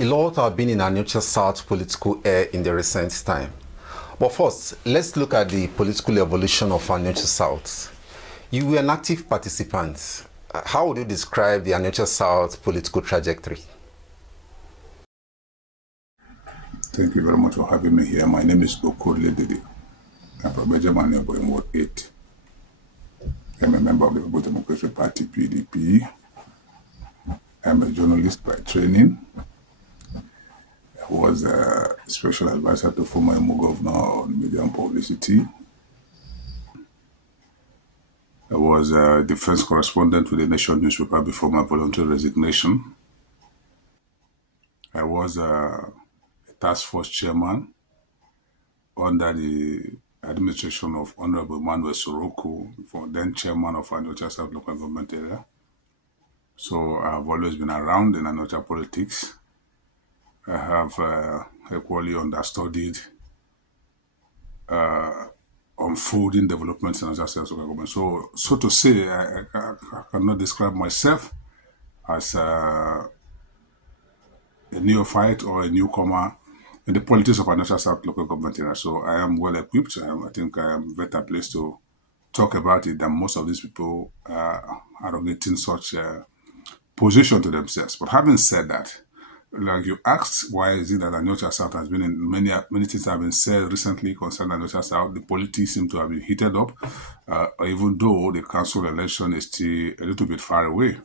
A lot have been in ANIOCHA South political air in the recent time. But first, let's look at the political evolution of ANIOCHA South. You were an active participant. How would you describe the ANIOCHA South political trajectory? Thank you very much for having me here. My name is Okodili. I'm from Benjamin in Ward 8. I'm a member of the People's Democratic Party, PDP. I'm a journalist by training. I was a special advisor to former Imo governor on media and publicity. I was a defense correspondent with the Nation newspaper before my voluntary resignation. I was a task force chairman under the administration of Honorable Manuel Soroko, then chairman of ANIOCHA South local government area. So I've always been around in ANIOCHA politics. I have equally understudied unfolding developments in ANIOCHA South local government. So to say, I cannot describe myself as a neophyte or a newcomer in the politics of ANIOCHA South local government area. So I am well equipped. I think I am better placed to talk about it than most of these people arrogating such position to themselves. But having said that, like you asked, why is it that ANIOCHA South has been in many things have been said recently concerning ANIOCHA South. The politics seem to have been heated up, even though the council election is still a little bit far away.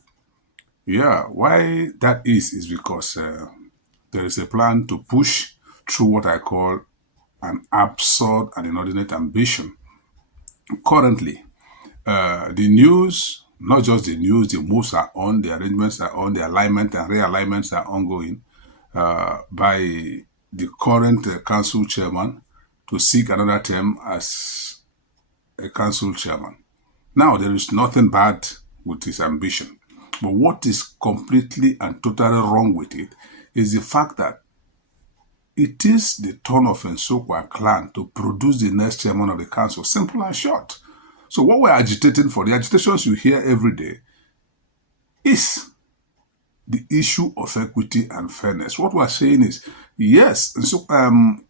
Yeah, why that is because there is a plan to push through what I call an absurd and inordinate ambition. Currently, the news, not just the news, the moves are on, the arrangements are on, the alignment and realignments are ongoing by the current council chairman to seek another term as a council chairman. Now, there is nothing bad with his ambition. But what is completely and totally wrong with it is the fact that it is the turn of Nsukwa clan to produce the next chairman of the council. Simple and short. So what we're agitating for, the agitations you hear every day, is the issue of equity and fairness. What we're saying is, yes,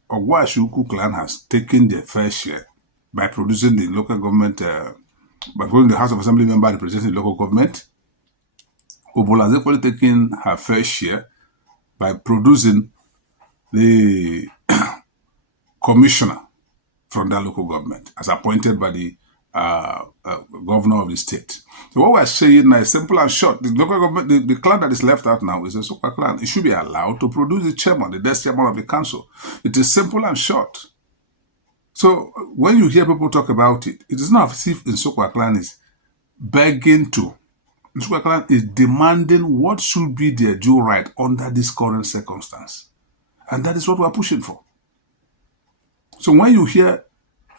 Ogwashuku clan has taken their fair share by producing the local government, by putting the House of Assembly member representing the local government. Obola has equally taken her fair share by producing the commissioner from that local government as appointed by the governor of the state. So what we're saying now is simple and short. The local government, the clan that is left out now is the Nsukwa clan. It should be allowed to produce the chairman, the next chairman of the council. It is simple and short. So when you hear people talk about it, it is not as if the Nsukwa clan is begging to. The Nsukwa clan is demanding what should be their due right under this current circumstance. And that is what we're pushing for. So when you hear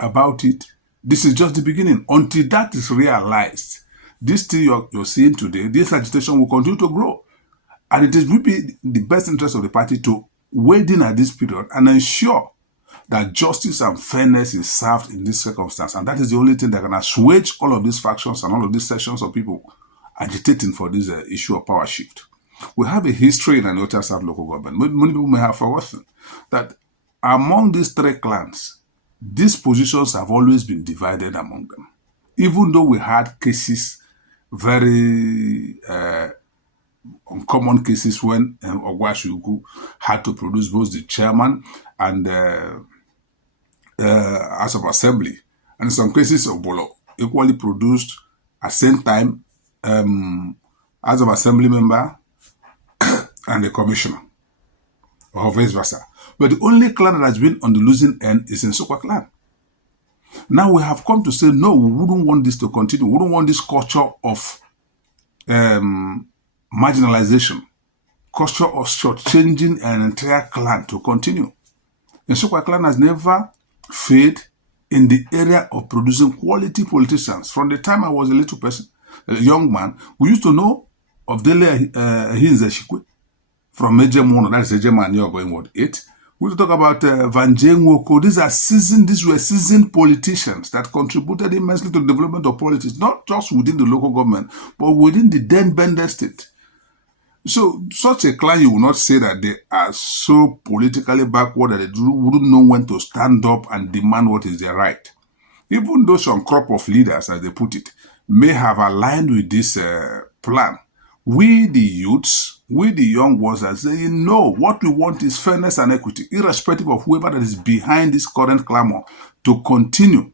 about it, this is just the beginning. Until that is realized, this thing you're seeing today, this agitation will continue to grow. And it will be the best interest of the party to wade in at this period and ensure that justice and fairness is served in this circumstance. And that is the only thing that can assuage all of these factions and all of these sections of people agitating for this issue of power shift. We have a history in ANIOCHA South local government. Many people may have forgotten that among these three clans, these positions have always been divided among them. Even though we had cases, very uncommon cases when Ogwashuku had to produce both the chairman and House of Assembly. And in some cases, Obolo equally produced at the same time House of Assembly member and the commissioner, or vice versa. But the only clan that has been on the losing end is Nsukwa clan. Now we have come to say, no, we wouldn't want this to continue. We wouldn't want this culture of marginalization, culture of shortchanging an entire clan to continue. Nsukwa clan has never failed in the area of producing quality politicians. From the time I was a little person, a young man, we used to know of Dele Hinzeshikwe from Mejemono, that is Ejema Aniogo in Ward 8. We talk about Van Woko. These were seasoned politicians that contributed immensely to the development of politics, not just within the local government, but within the then Bender state. So such a clan, you will not say that they are so politically backward that they wouldn't know when to stand up and demand what is their right. Even though some crop of leaders, as they put it, may have aligned with this plan, we the youths, we the young ones are saying, no, what we want is fairness and equity, irrespective of whoever that is behind this current clamor to continue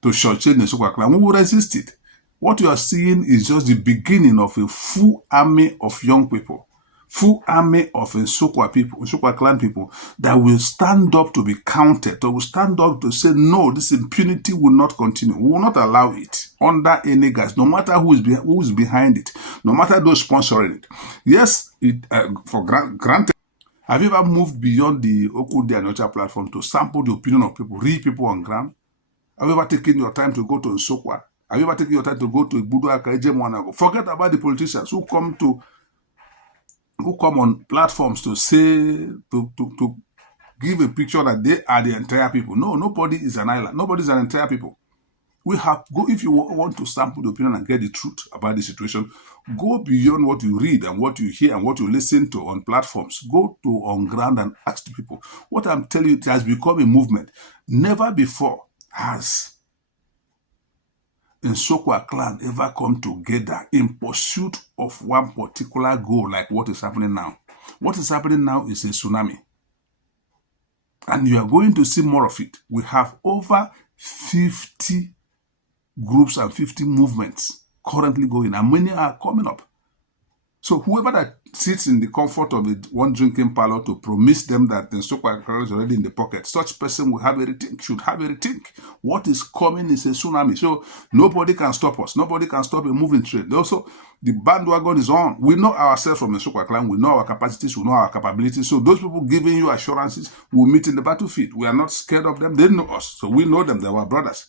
to shortchange the Nsukwa clan. We will resist it. What you are seeing is just the beginning of a full army of young people, full army of Nsukwa people, Nsukwa clan people that will stand up to be counted, that will stand up to say, no, this impunity will not continue. We will not allow it under any guise, no matter who is behind it, no matter those sponsoring it. Yes, for granted. Have you ever moved beyond the Okodili and ANIOCHA platform to sample the opinion of people, real people on ground? Have you ever taken your time to go to Nsukwa? Have you ever taken your time to go to Ibudu? Forget about the politicians who come on platforms to say, to give a picture that they are the entire people. No, nobody is an island. Nobody is an entire people. We have go if you want to sample the opinion and get the truth about the situation, go beyond what you read and what you hear and what you listen to on platforms. Go to on ground and ask the people. What I'm telling you, it has become a movement. Never before has Nsukwa clan ever come together in pursuit of one particular goal like what is happening now. What is happening now is a tsunami. And you are going to see more of it. We have over 50 groups and 50 movements currently going, and many are coming up. So whoever that sits in the comfort of one drinking parlor to promise them that the Nsukwa clan is already in the pocket, such person will have a rethink, should have a rethink. What is coming is a tsunami. So nobody can stop us. Nobody can stop a moving train. Also, the bandwagon is on. We know ourselves from the Nsukwa clan. We know our capacities. We know our capabilities. So those people giving you assurances will meet in the battlefield. We are not scared of them. They know us. So we know them. They are our brothers.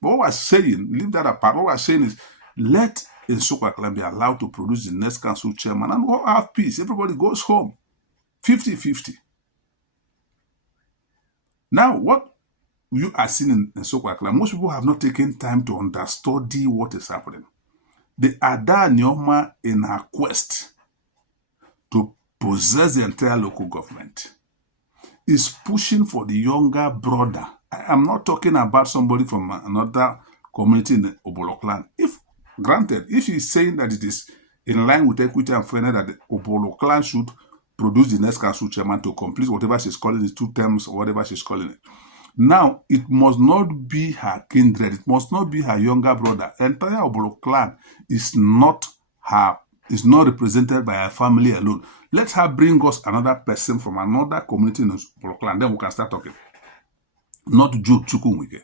But what we're saying, leave that apart. What we're saying is, let Nsukwa clan be allowed to produce the next council chairman and we'll have peace. Everybody goes home. 50-50. Now, what you are seeing in Nsukwa clan, most people have not taken time to understudy what is happening. The Ada Nyoma, in her quest to possess the entire local government, is pushing for the younger brother. I am not talking about somebody from another community in the Obolo clan. Granted, if he's saying that it is in line with equity and fairness that the Obolo clan should produce the next council chairman to complete whatever she's calling it, 2 terms or whatever she's calling it. Now, it must not be her kindred. It must not be her younger brother. The entire Obolo clan is not represented by her family alone. Let her bring us another person from another community in the Obolo clan. Then we can start talking. Not Jude Chukwuwike.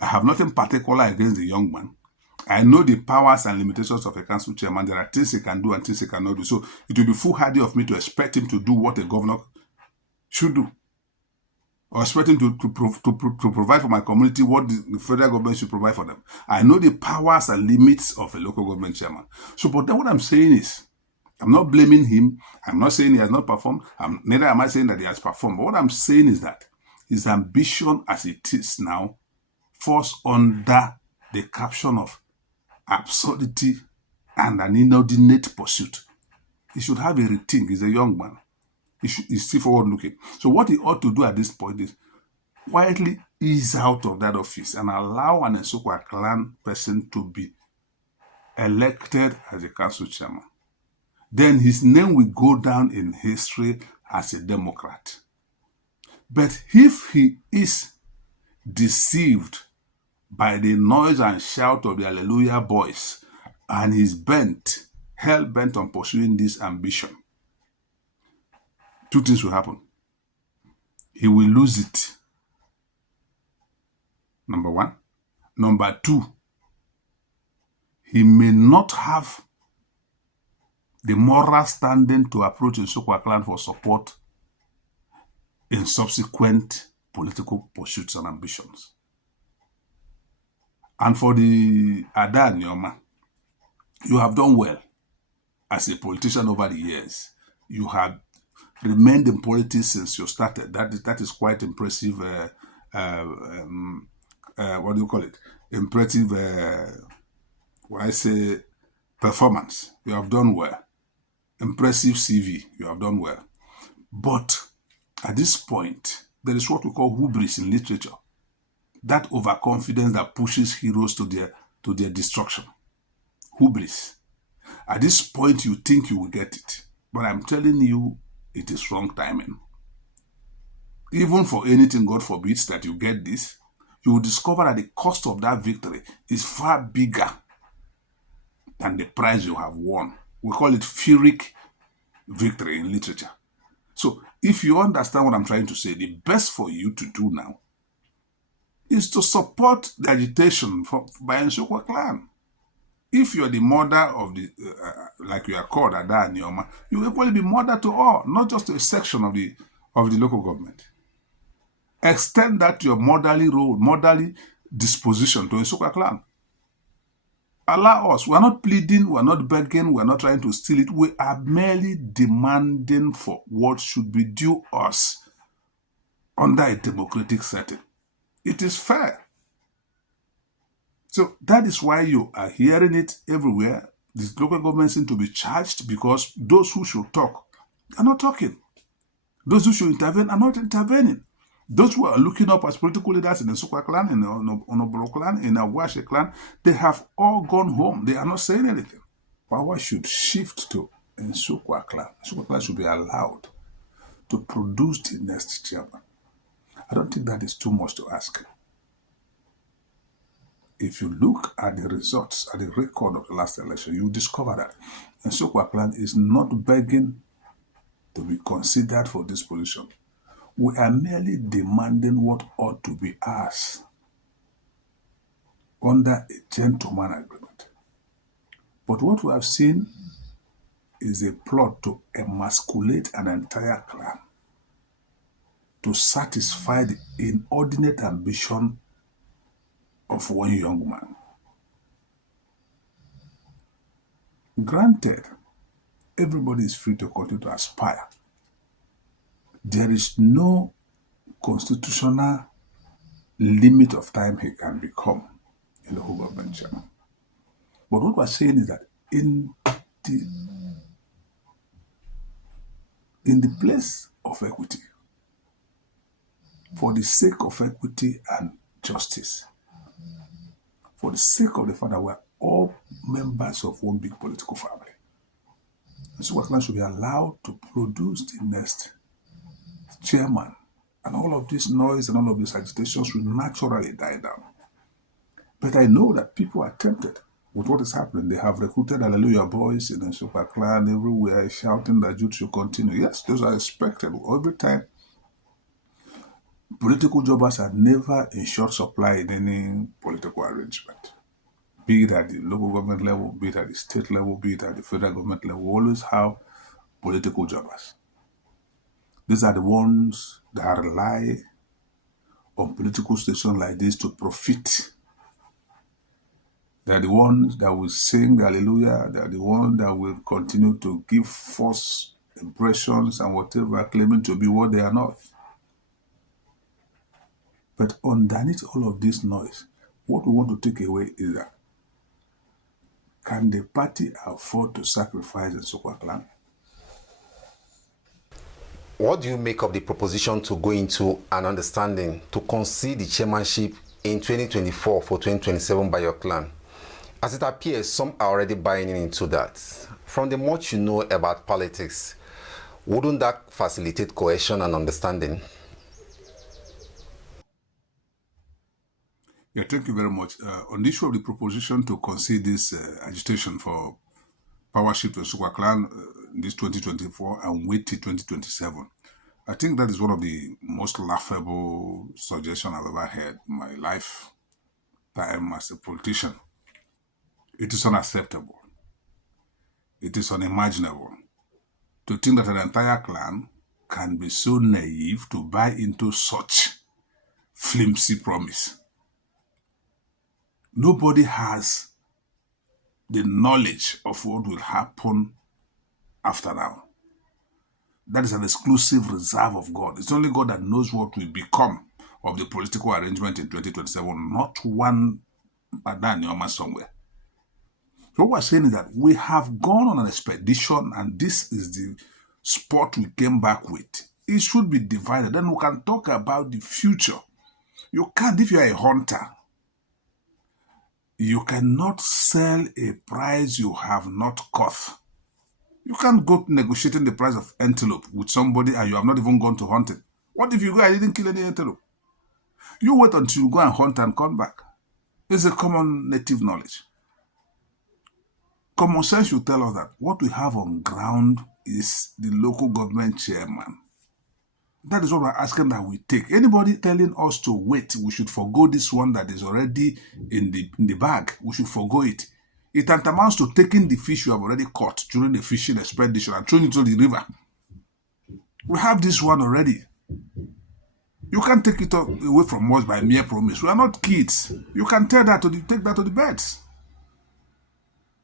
I have nothing particular against the young man. I know the powers and limitations of a council chairman. There are things he can do and things he cannot do. So it will be foolhardy of me to expect him to do what a governor should do. Or expect him to provide for my community what the federal government should provide for them. I know the powers and limits of a local government chairman. So, but then what I'm saying is, I'm not blaming him. I'm not saying he has not performed. Neither am I saying that he has performed. But what I'm saying is that his ambition as it is now falls under the caption of absurdity and an inordinate pursuit. He should have a rethink. He's a young man. He's still forward looking. So what he ought to do at this point is quietly ease out of that office and allow an Nsukwa clan person to be elected as a council chairman. Then his name will go down in history as a Democrat. But if he is deceived by the noise and shout of the Hallelujah boys, and he's hell-bent on pursuing this ambition, 2 things will happen. He will lose it. Number 1. Number 2, he may not have the moral standing to approach Nsukwa clan for support in subsequent political pursuits and ambitions. And for the Ada Nyoma, you have done well as a politician over the years. You have remained in politics since you started. That is quite impressive. What do you call it? Impressive. When I say performance, you have done well. impressive CV. You have done well. But at this point, there is what we call hubris in literature. That overconfidence that pushes heroes to their destruction. Hubris. At this point, you think you will get it. But I'm telling you, it is wrong timing. Even for anything, God forbids, that you get this, you will discover that the cost of that victory is far bigger than the prize you have won. We call it Pyrrhic victory in literature. So if you understand what I'm trying to say, the best for you to do now is to support the agitation by Nsukwa clan. If you're the mother of the, like you are called, Ada Anioma, you will equally be mother to all, not just to a section of the local government. Extend that to your motherly role, motherly disposition to Nsukwa clan. Allow us. We are not pleading, we are not begging, we are not trying to steal it. We are merely demanding for what should be due us under a democratic setting. It is fair. So that is why you are hearing it everywhere. The local governments seem to be charged because those who should talk are not talking. Those who should intervene are not intervening. Those who are looking up as political leaders in the Nsukwa clan, in the Onoboro clan, in the Awashe clan, they have all gone home. They are not saying anything. Power should shift to Nsukwa clan. Nsukwa clan should be allowed to produce the next chairman. I don't think that is too much to ask. If you look at the results, at the record of the last election, you discover that Nsukwa clan is not begging to be considered for this position. We are merely demanding what ought to be ours under a gentleman agreement. But what we have seen is a plot to emasculate an entire clan to satisfy the inordinate ambition of one young man. Granted, everybody is free to continue to aspire. There is no constitutional limit of time he can become in the whole government channel. But what we're saying is that in the place of equity, for the sake of equity and justice, for the sake of the fact that we're all members of one big political family, Nsukwa clan should be allowed to produce the next chairman, and all of this noise and all of these agitations will naturally die down. But I know that people are tempted with what is happening. They have recruited Hallelujah boys in the Nsukwa clan everywhere, shouting that Jude should continue. Yes, those are expected. Every time, political jobbers are never in short supply in any political arrangement. Be it at the local government level, be it at the state level, be it at the federal government level, we always have political jobbers. These are the ones that rely on political stations like this to profit. They are the ones that will sing hallelujah. They are the ones that will continue to give false impressions and whatever, claiming to be what they are not. But underneath all of this noise, what we want to take away is that, can the party afford to sacrifice the Nsukwa clan? What do you make of the proposition to go into an understanding to concede the chairmanship in 2024 for 2027 by your clan? As it appears, some are already buying into that. From the much you know about politics, wouldn't that facilitate cohesion and understanding? Yeah, thank you very much. On the issue of the proposition to concede this agitation for power shift to Nsukwa clan this 2024 and wait till 2027, I think that is one of the most laughable suggestions I've ever heard in my lifetime as a politician. It is unacceptable. It is unimaginable to think that an entire clan can be so naive to buy into such flimsy promise. Nobody has the knowledge of what will happen after now. That is an exclusive reserve of God. It's only God that knows what will become of the political arrangement in 2027, not one Ada Anioma somewhere. So what we're saying is that we have gone on an expedition and this is the spot we came back with. It should be divided. Then we can talk about the future. You can't, if you are a hunter, you cannot sell a price you have not caught. You can't go negotiating the price of antelope with somebody and you have not even gone to hunt it. What if you go, I didn't kill any antelope? You wait until you go and hunt and come back. It's a common native knowledge. Common sense should tell us that what we have on ground is the local government chairman. That is what we're asking that we take. Anybody telling us to wait, we should forgo this one that is already in the bag. We should forgo it. It tantamounts to taking the fish you have already caught during the fishing expedition and throwing it into the river. We have this one already. You can't take it away from us by mere promise. We are not kids. You can take that to the birds.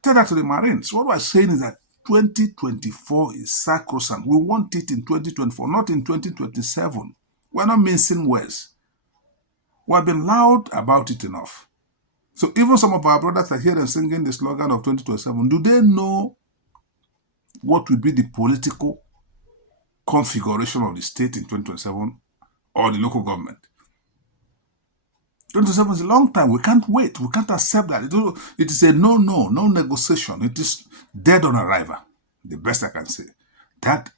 Tell that to the Marines. What we're saying is that 2024 is sacrosanct. We want it in 2024, not in 2027. We're not mincing words. We have been loud about it enough. So even some of our brothers are here and singing the slogan of 2027. Do they know what will be the political configuration of the state in 2027 or the local government? 2027 is a long time. We can't wait. We can't accept that. It is a no negotiation. It is dead on arrival. The best I can say. That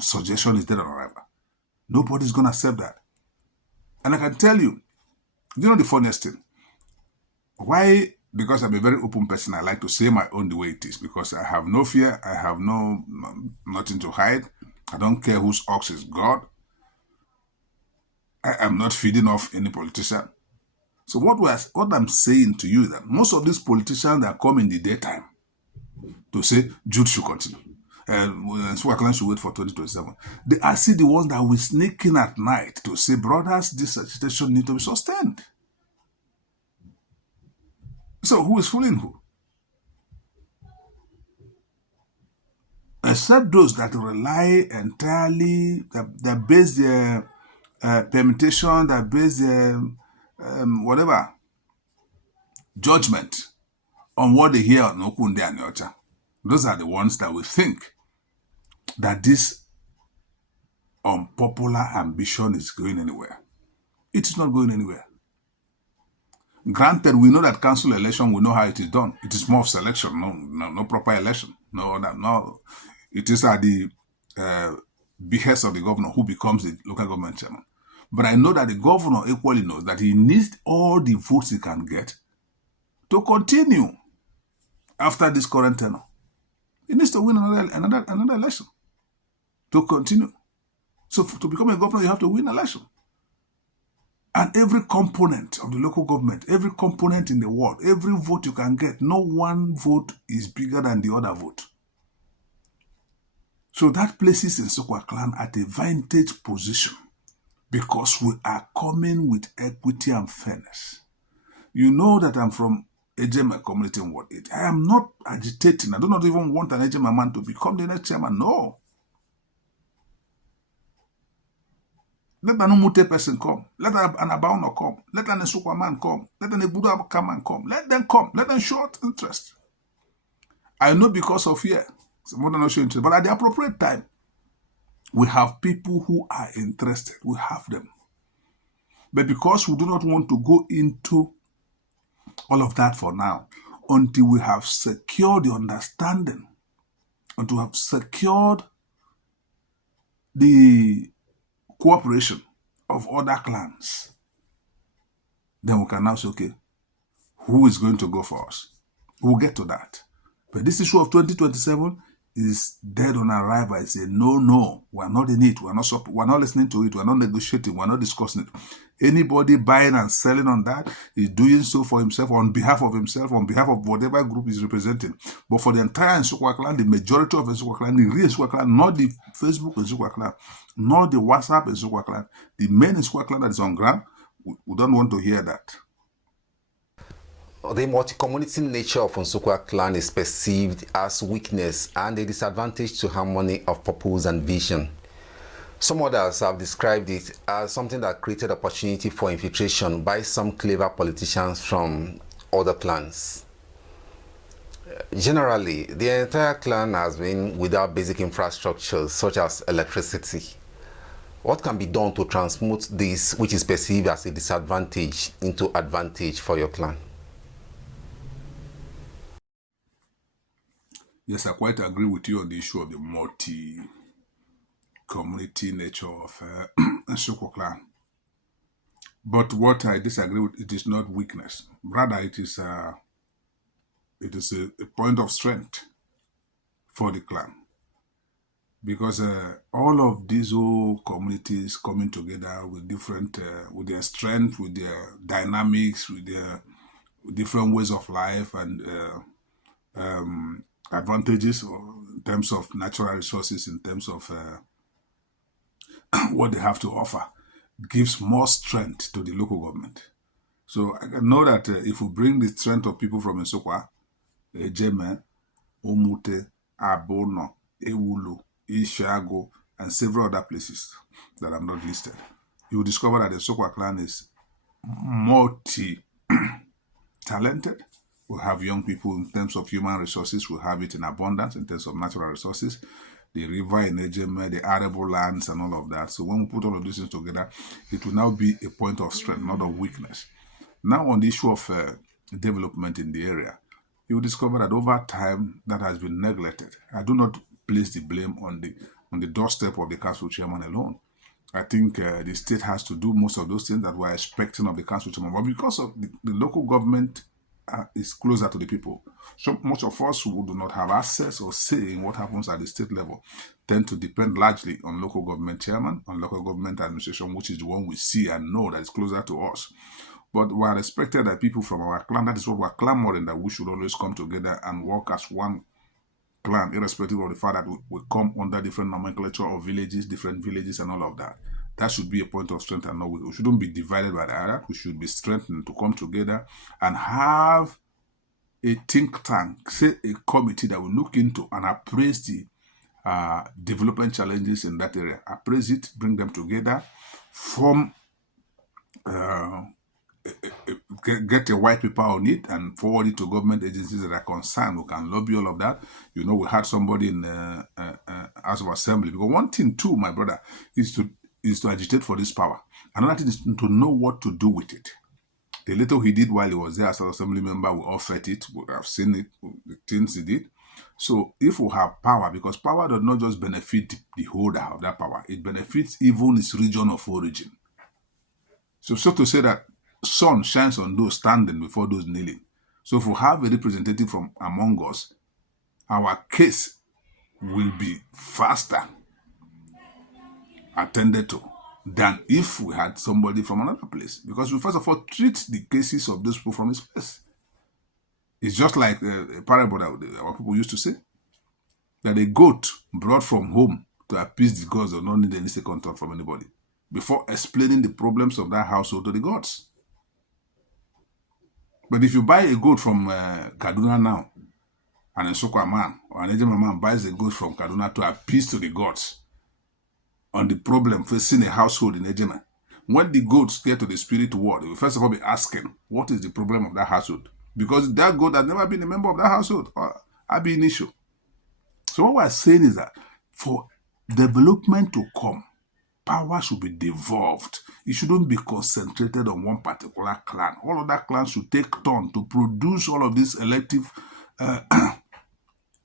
suggestion is dead on arrival. Nobody's going to accept that. And I can tell you, the funniest thing? Why? Because I'm a very open person. I like to say my own the way it is. Because I have no fear. I have nothing to hide. I don't care whose ox is God. I am not feeding off any politician. So what I'm saying to you is that most of these politicians that come in the daytime to say Jude should continue and Nsukwa should wait for 2027, they are still the ones that will sneak in at night to say, brothers, this agitation need to be sustained. So who is fooling who? Except those that rely entirely, that base their permutation, that base their whatever judgment on what they hear on Okunde and Aniocha. Those are the ones that will think that this unpopular ambition is going anywhere. It is not going anywhere. Granted, we know that council election, we know how it is done. It is more of selection, no proper election. No. It is at the behest of the governor who becomes the local government chairman. But I know that the governor equally knows that he needs all the votes he can get to continue after this current tenure. He needs to win another election to continue. So to become a governor, you have to win an election. And every component of the local government, every component in the world, every vote you can get, no one vote is bigger than the other vote. So that places Nsukwa clan at a vantage position because we are coming with equity and fairness. You know that I'm from Ejema community in Ward 8. I am not agitating. I do not even want an Ejema man to become the next chairman. No. Let an Umute person come. Let an Abaono come. Let an Nsukwa man come. Let an Ebudu man come. Let them come. Let them show interest. I know because of fear. Some of them not show interest. But at the appropriate time, we have people who are interested. We have them. But because we do not want to go into all of that for now, until we have secured the understanding, until we have secured the cooperation of other clans, then we can now say, okay, who is going to go for us? We'll get to that. But this issue of 2027 is dead on arrival. I say, no, we're not in it. We're not listening to it. We're not negotiating. We're not discussing it. Anybody buying and selling on that is doing so for himself, on behalf of himself, on behalf of whatever group he's representing. But for the entire Nsukwa clan, the majority of Nsukwa clan, the real Nsukwa clan, not the Facebook Nsukwa clan, not the WhatsApp Nsukwa clan, the main Nsukwa clan that is on ground, we don't want to hear that. The multi-community nature of Nsukwa clan is perceived as weakness and a disadvantage to harmony of purpose and vision. Some others have described it as something that created opportunity for infiltration by some clever politicians from other clans. Generally, the entire clan has been without basic infrastructures such as electricity. What can be done to transmute this, which is perceived as a disadvantage, into advantage for your clan? Yes, I quite agree with you on the issue of the multi-community nature of Nsukwa clan. But what I disagree with, it is not weakness. Rather, it is a point of strength for the clan. Because all of these old communities coming together with different, with their strength, with their dynamics, with their different ways of life and advantages in terms of natural resources, in terms of what they have to offer, gives more strength to the local government. So I can know that if we bring the strength of people from Nsukwa, Ejeme, Umute, Abono, Ewulu, Ishago, and several other places that are not listed, you will discover that the Nsukwa clan is multi-talented. We have young people in terms of human resources. We have it in abundance in terms of natural resources. The river in Ejeme, the arable lands, and all of that. So when we put all of these things together, it will now be a point of strength, not of weakness. Now on the issue of development in the area, you will discover that over time that has been neglected. I do not place the blame on the doorstep of the council chairman alone. I think the state has to do most of those things that we're expecting of the council chairman. But because of the local government is closer to the people, so much of us who do not have access or say in what happens at the state level tend to depend largely on local government chairman, on local government administration, which is the one we see and know that is closer to us. But we are expected that people from our clan, that is what we're clamoring, that we should always come together and work as one clan, irrespective of the fact that we come under different nomenclature of villages, different villages, and all of that. That should be a point of strength and not weak. We shouldn't be divided by that. We should be strengthened to come together and have a think tank, say a committee that will look into and appraise the development challenges in that area. Appraise it, bring them together, form get a white paper on it and forward it to government agencies that are concerned who can lobby all of that. You know, we had somebody in House of Assembly. Because one thing too, my brother, is to agitate for this power. Another thing is to know what to do with it. The little he did while he was there as an assembly member, we all felt it, we have seen it, the things he did. So if we have power, because power does not just benefit the holder of that power, it benefits even its region of origin. So to say that sun shines on those standing before those kneeling. So if we have a representative from among us, our case will be faster attended to than if we had somebody from another place. Because we first of all treat the cases of those people from this place. It's just like a parable that our people used to say, that a goat brought from home to appease the gods does not need any second thought from anybody before explaining the problems of that household to the gods. But if you buy a goat from Kaduna now, and a Nsukwa man or an Ejema man buys a goat from Kaduna to appease to the gods on the problem facing a household in Ejema, when the goats get to the spirit world, they will first of all be asking, what is the problem of that household? Because that goat has never been a member of that household or have been an issue. So what we're saying is that for development to come, power should be devolved. It shouldn't be concentrated on one particular clan. All of that clans should take turn to produce all of these elective, to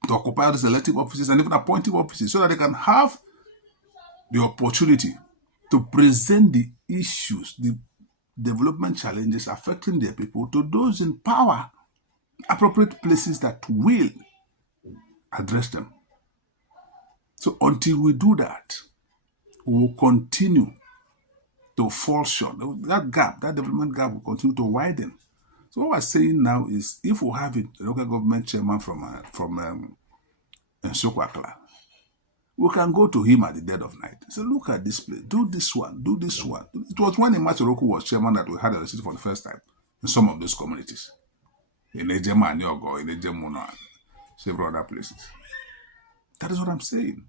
occupy these elective offices and even appointive offices so that they can have the opportunity to present the issues, the development challenges affecting their people to those in power, appropriate places that will address them. So until we do that, we will continue to fall short. That gap, that development gap will continue to widen. So what we're saying now is, if we have a local government chairman from Nsukwa clan, we can go to him at the dead of night. Say, look at this place, do this one, do this one. It was when Imachoroku was chairman that we had a receipt for the first time in some of those communities. In Ejema, Aniogo, in Ejemuno, and several other places. That is what I'm saying.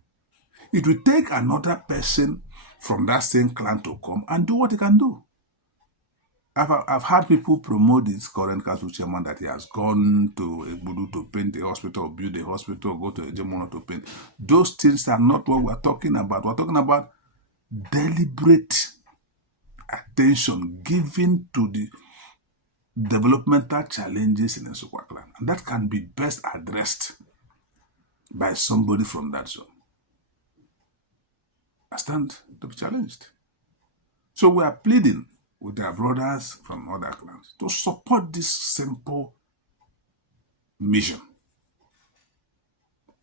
It will take another person from that same clan to come and do what he can do. I've had people promote this current council chairman that he has gone to Egbudu to paint a hospital, build a hospital, go to Ejemono to paint. Those things are not what we're talking about. We're talking about deliberate attention given to the developmental challenges in Nsukwa clan. And that can be best addressed by somebody from that zone. I stand to be challenged. So we are pleading with their brothers from other clans to support this simple mission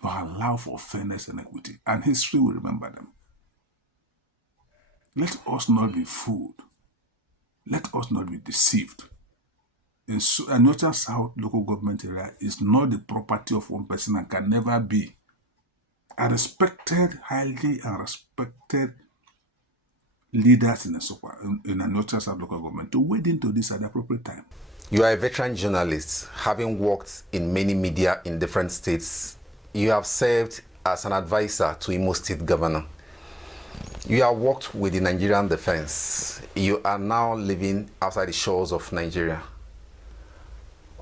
to allow for fairness and equity. And history will remember them. Let us not be fooled. Let us not be deceived. In ANIOCHA South local government area is not the property of one person and can never be. I respected, highly and respected leaders in ANIOCHA South local government to wade into this at the appropriate time. You are a veteran journalist, having worked in many media in different states. You have served as an advisor to Imo State Governor. You have worked with the Nigerian defense. You are now living outside the shores of Nigeria.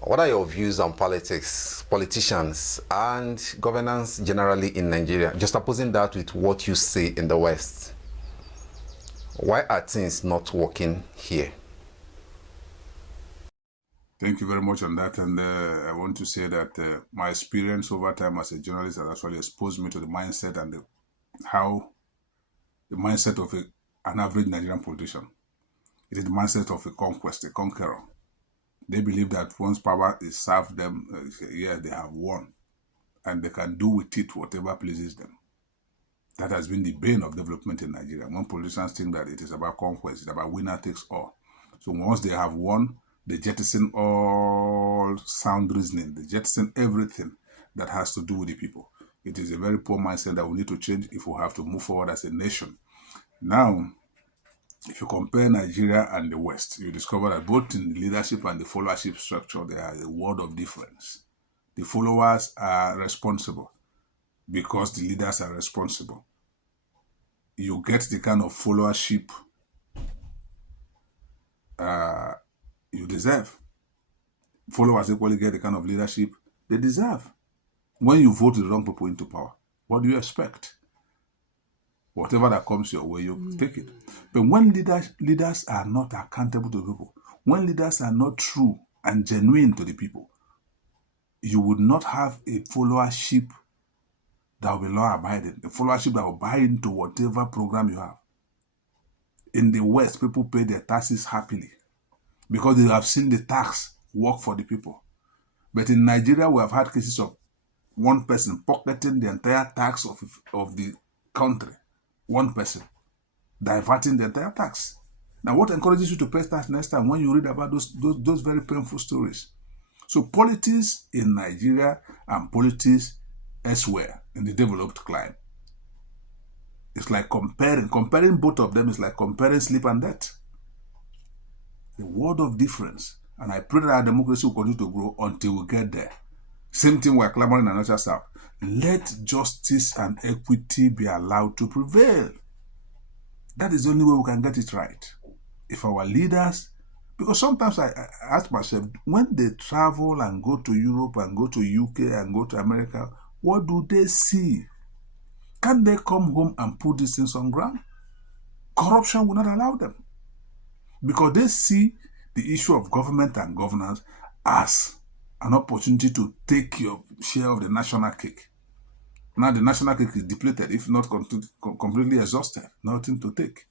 What are your views on politics, politicians, and governance generally in Nigeria? Just opposing that with what you see in the West. Why are things not working here? Thank you very much on that. And I want to say that my experience over time as a journalist has actually exposed me to the mindset and how the mindset of an average Nigerian politician. It is the mindset of a conquest, a conqueror. They believe that once power is served them, yeah, they have won. And they can do with it whatever pleases them. That has been the bane of development in Nigeria. When politicians think that it is about conquest, it's about winner takes all. So once they have won, they jettison all sound reasoning. They jettison everything that has to do with the people. It is a very poor mindset that we need to change if we have to move forward as a nation. Now, if you compare Nigeria and the West, you discover that both in the leadership and the followership structure, there is a world of difference. The followers are responsible because the leaders are responsible. You get the kind of followership you deserve. Followers equally get the kind of leadership they deserve. When you vote the wrong people into power, what do you expect? Whatever that comes your way, you take it. But when leaders are not accountable to people, when leaders are not true and genuine to the people, you would not have a followership that will be law-abiding, a followership that will buy into whatever program you have. In the West, people pay their taxes happily because they have seen the tax work for the people. But in Nigeria, we have had cases of one person pocketing the entire tax of the country. One person diverting the entire tax. Now, what encourages you to pay tax next time when you read about those very painful stories? So politics in Nigeria and politics elsewhere in the developed clime, it's like comparing both of them is like comparing sleep and death. The world of difference. And I pray that our democracy will continue to grow until we get there. Same thing we're clamoring in ANIOCHA South. Let justice and equity be allowed to prevail. That is the only way we can get it right. If our leaders, because sometimes I ask myself, when they travel and go to Europe and go to UK and go to America, what do they see? Can they come home and put these things on ground? Corruption will not allow them. Because they see the issue of government and governance as an opportunity to take your share of the national cake. Now the national cake is depleted, if not completely exhausted. Nothing to take.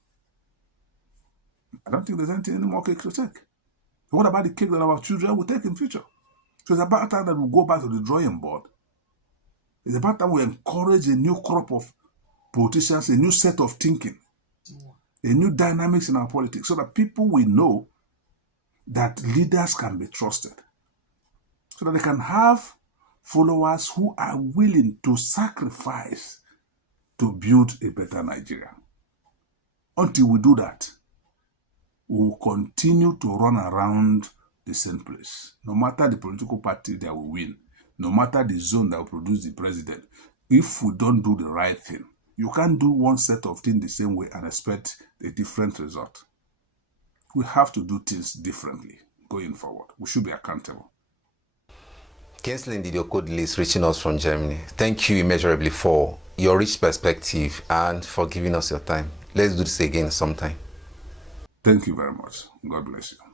I don't think there's any more cake to take. What about the cake that our children will take in future? So it's about time that we go back to the drawing board. It's about time we encourage a new crop of politicians, a new set of thinking, a new dynamics in our politics, so that people will know that leaders can be trusted, so that they can have followers who are willing to sacrifice to build a better Nigeria. Until we do that, we will continue to run around the same place. No matter the political party that will win, no matter the zone that will produce the president, if we don't do the right thing, you can't do one set of things the same way and expect a different result. we have to do things differently going forward. We should be accountable. Kingsley Okodili is reaching us from Germany. Thank you immeasurably for your rich perspective and for giving us your time. Let's do this again sometime. Thank you very much. God bless you.